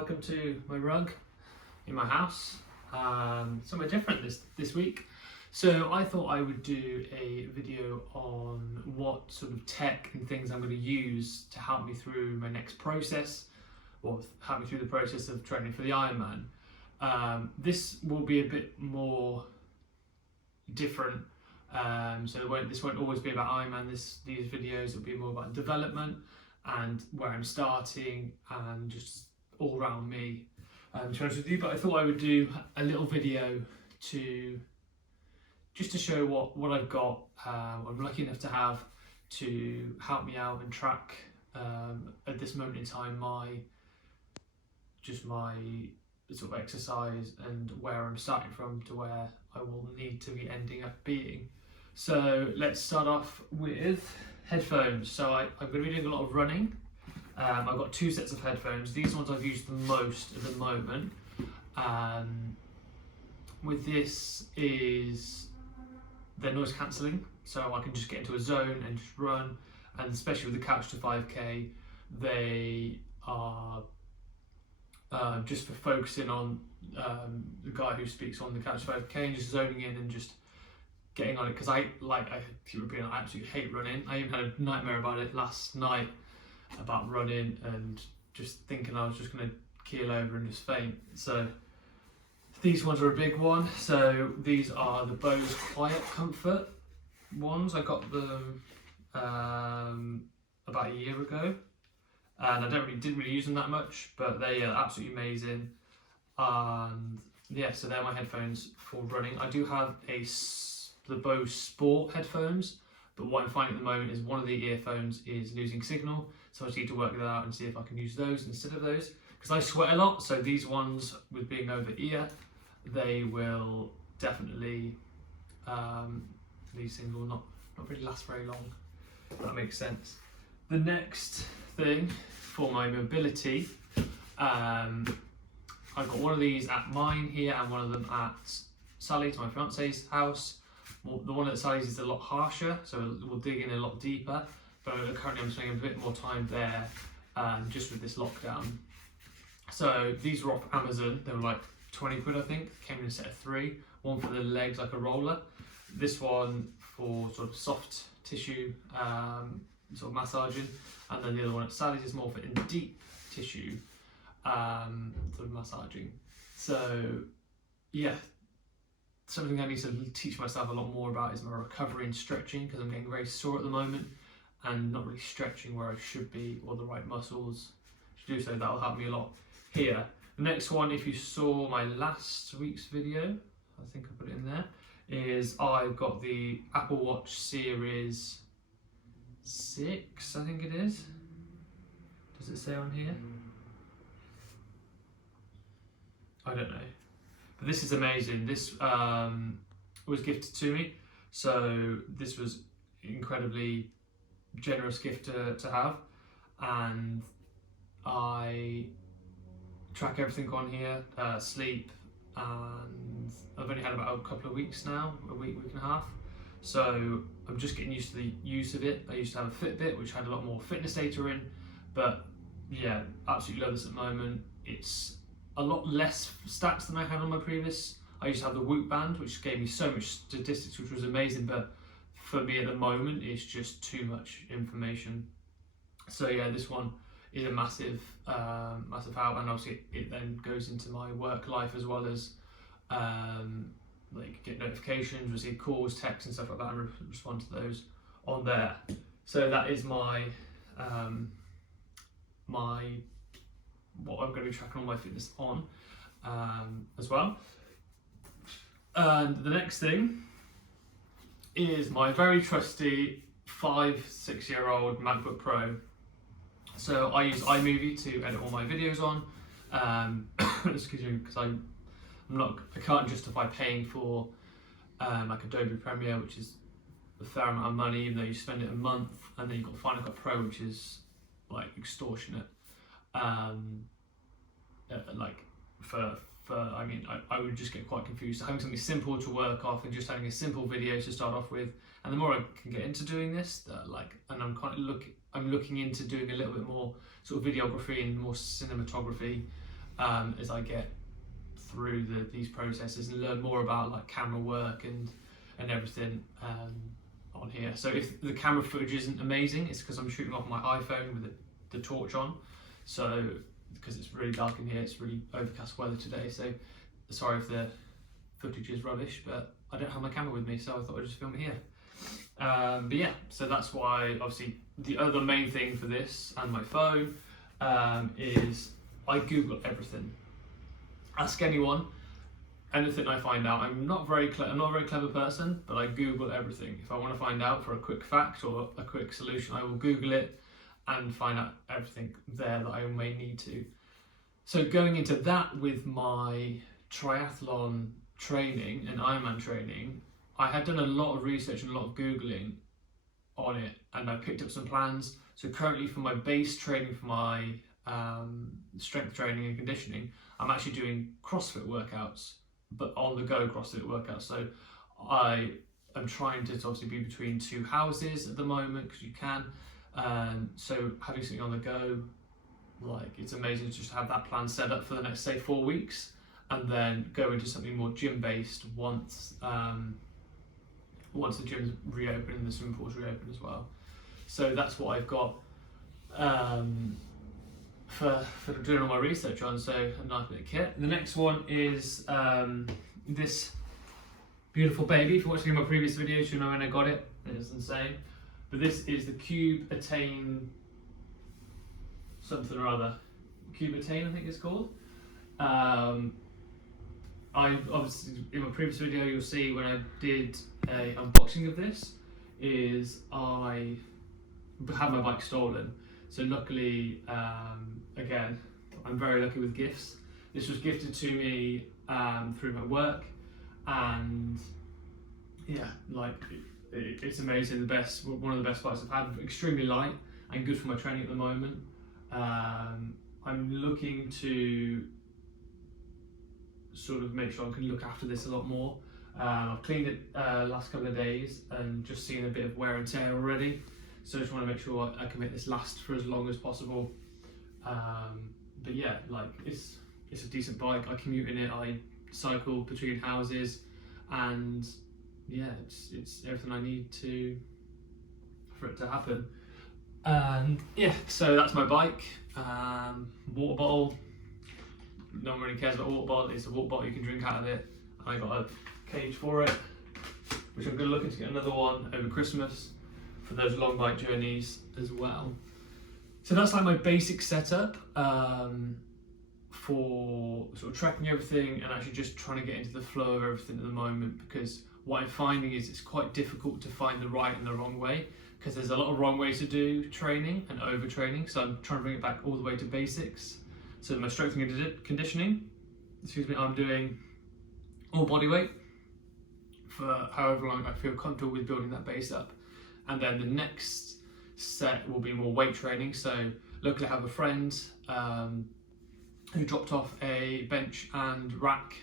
welcome to my rug in my house. Somewhere different this week. So I thought I would do a video on what sort of tech and things I'm going to use to help me through my next process, or help me through the process of training for the Ironman. This will be a bit more different. So this won't always be about Ironman. These videos will be more about development and where I'm starting and just all around me, to be honest with you. But I thought I would do a little video just to show what I've got, what I'm lucky enough to have to help me out and track at this moment in time my sort of exercise and where I'm starting from to where I will need to be ending up being. So let's start off with headphones. So I'm going to be doing a lot of running. I've got two sets of headphones. These ones I've used the most at the moment. With this they're noise cancelling, so I can just get into a zone and just run. And especially with the Couch to 5K, they are just for focusing on the guy who speaks on the Couch to 5K and just zoning in and just getting on it. Because I absolutely hate running. I even had a nightmare about it last night, about running and just thinking I was just going to keel over and just faint. So these ones are a big one. So these are the Bose Quiet Comfort ones. I got them about a year ago, and I didn't really use them that much, but they are absolutely amazing. And yeah, so they're my headphones for running. I do have the Bose Sport headphones, but what I'm finding at the moment is one of the earphones is losing signal, so I just need to work that out and see if I can use those instead of those, because I sweat a lot. So these ones, with being over ear, they will definitely these things will not really last very long, if that makes sense. The next thing for my mobility, I've got one of these at mine here and one of them at Sally's, my fiance's house. Well, the one at Sally's is a lot harsher, so we'll dig in a lot deeper, but currently I'm spending a bit more time there just with this lockdown. So these were off Amazon. They were like 20 quid, I think. Came in a set of 3, one for the legs like a roller, this one for sort of soft tissue sort of massaging, and then the other one at Sally's is more for in deep tissue sort of massaging. So yeah, something I need to teach myself a lot more about is my recovery and stretching, because I'm getting very sore at the moment and not really stretching where I should be, or the right muscles to do so. That will help me a lot here. The next one, if you saw my last week's video, I think I put it in there, is I've got the Apple Watch Series 6, I think it is. Does it say on here? I don't know. But this is amazing. This was gifted to me, so this was incredibly generous gift to have, and I track everything on here, sleep, and I've only had about a couple of weeks now, a week and a half, so I'm just getting used to the use of it. I used to have a Fitbit which had a lot more fitness data in, but yeah, absolutely love this at the moment. It's a lot less stats than I had on my previous. I used to have the Whoop band, which gave me so much statistics, which was amazing, but for me at the moment it's just too much information. So yeah, this one is a massive help, and obviously it then goes into my work life as well as like get notifications, receive calls, texts and stuff like that, and respond to those on there. So that is my what I'm going to be tracking all my fitness on as well. And the next thing is my very trusty 5-6 year old MacBook Pro. So I use iMovie to edit all my videos on. Excuse me, because I can't justify paying for like Adobe Premiere, which is a fair amount of money, even though you spend it a month, and then you've got Final Cut Pro, which is like extortionate. Like I mean, I would just get quite confused. So having something simple to work off and just having a simple video to start off with, and the more I can get into doing this, and I'm looking into doing a little bit more sort of videography and more cinematography, as I get through these processes and learn more about like camera work and everything on here. So if the camera footage isn't amazing, it's because I'm shooting off my iPhone with the torch on. So because it's really dark in here, it's really overcast weather today. So sorry if the footage is rubbish, but I don't have my camera with me, so I thought I'd just film it here. But yeah, so that's why obviously the other main thing for this and my phone is I Google everything. Ask anyone, anything I find out. I'm not a very clever person, but I Google everything. If I want to find out for a quick fact or a quick solution, I will Google it and find out everything there that I may need to. So going into that with my triathlon training and Ironman training, I had done a lot of research and a lot of Googling on it, and I picked up some plans. So currently for my base training, for my strength training and conditioning, I'm actually doing CrossFit workouts, but on the go CrossFit workouts. So I am trying to obviously be between two houses at the moment, because you can. So having something on the go, like, it's amazing to just have that plan set up for the next, say, 4 weeks, and then go into something more gym based once the gym's reopen and the swimming pool's reopen as well. So that's what I've got for doing all my research on. So a nice bit of kit. The next one is this beautiful baby. If you're watching my previous videos, you know when I got it. It's insane. But this is the Cube Attain something or other. Cube Attain, I think it's called. I obviously, in my previous video, you'll see when I did a unboxing of this, is I had my bike stolen. So luckily, again, I'm very lucky with gifts. This was gifted to me through my work, and yeah, like it's amazing. One of the best bikes I've had. Extremely light and good for my training at the moment. I'm looking to sort of make sure I can look after this a lot more. I've cleaned it last couple of days and just seen a bit of wear and tear already. So I just want to make sure I can make this last for as long as possible. But yeah, like it's a decent bike. I commute in it. I cycle between houses, and yeah, it's everything I need for it to happen. And yeah, so that's my bike. Water bottle. No one really cares about water bottle. It's a water bottle, you can drink out of it. I got a cage for it, which I'm going to look to get another one over Christmas for those long bike journeys as well. So that's like my basic setup for sort of tracking everything and actually just trying to get into the flow of everything at the moment, because what I'm finding is it's quite difficult to find the right and the wrong way, because there's a lot of wrong ways to do training and overtraining. So I'm trying to bring it back all the way to basics. So my strength and conditioning, I'm doing all body weight for however long I feel comfortable with building that base up. And then the next set will be more weight training. So luckily I have a friend who dropped off a bench and rack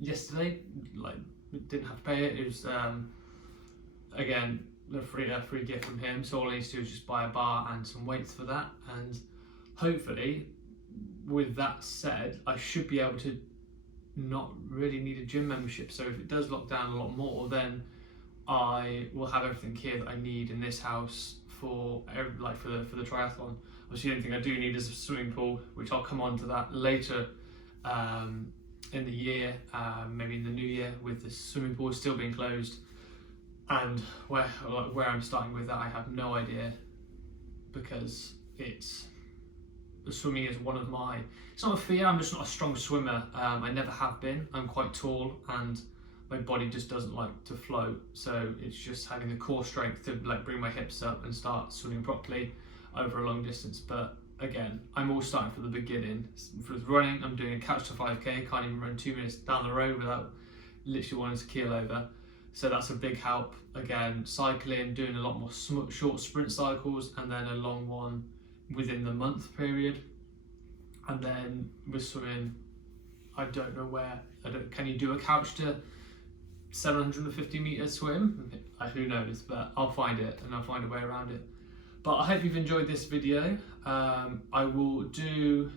yesterday. Like, didn't have to pay it. It was again a free gift from him. So all I need to do is just buy a bar and some weights for that. And hopefully, with that said, I should be able to not really need a gym membership. So if it does lock down a lot more, then I will have everything here that I need in this house for the triathlon. Obviously, the only thing I do need is a swimming pool, which I'll come on to that later in the year, maybe in the new year, with the swimming pool still being closed. And where I'm starting with that, I have no idea, because swimming is one of my, it's not a fear, I'm just not a strong swimmer. I never have been. I'm quite tall and my body just doesn't like to float. So it's just having the core strength to like bring my hips up and start swimming properly over a long distance. But again, I'm all starting from the beginning. For running, I'm doing a couch to 5k, can't even run 2 minutes down the road without literally wanting to keel over. So that's a big help. Again, cycling, doing a lot more short sprint cycles, and then a long one within the month period. And then with swimming, I don't know where, can you do a couch to 750 meter swim? Who knows, but I'll find it and I'll find a way around it. But I hope you've enjoyed this video. I will do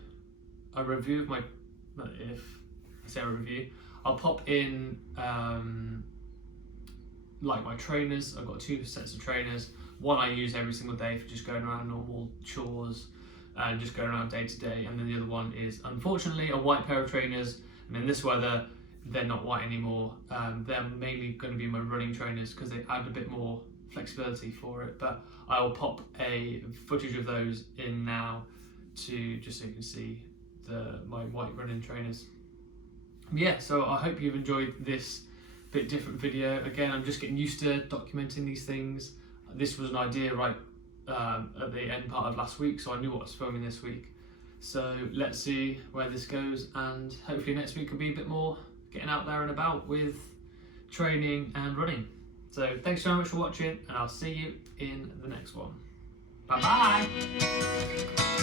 a review of my, if I say a review, I'll pop in like my trainers. I've got 2 sets of trainers. One I use every single day for just going around normal chores and just going around day to day, and then the other one is unfortunately a white pair of trainers, and in this weather they're not white anymore. They're mainly going to be my running trainers because they add a bit more flexibility for it, but I will pop a footage of those in now to just so you can see my white running trainers. Yeah, so I hope you've enjoyed this bit different video. Again, I'm just getting used to documenting these things. This was an idea right at the end part of last week, so I knew what I was filming this week. So let's see where this goes, and hopefully next week will be a bit more getting out there and about with training and running. So thanks so much for watching, and I'll see you in the next one. Bye bye.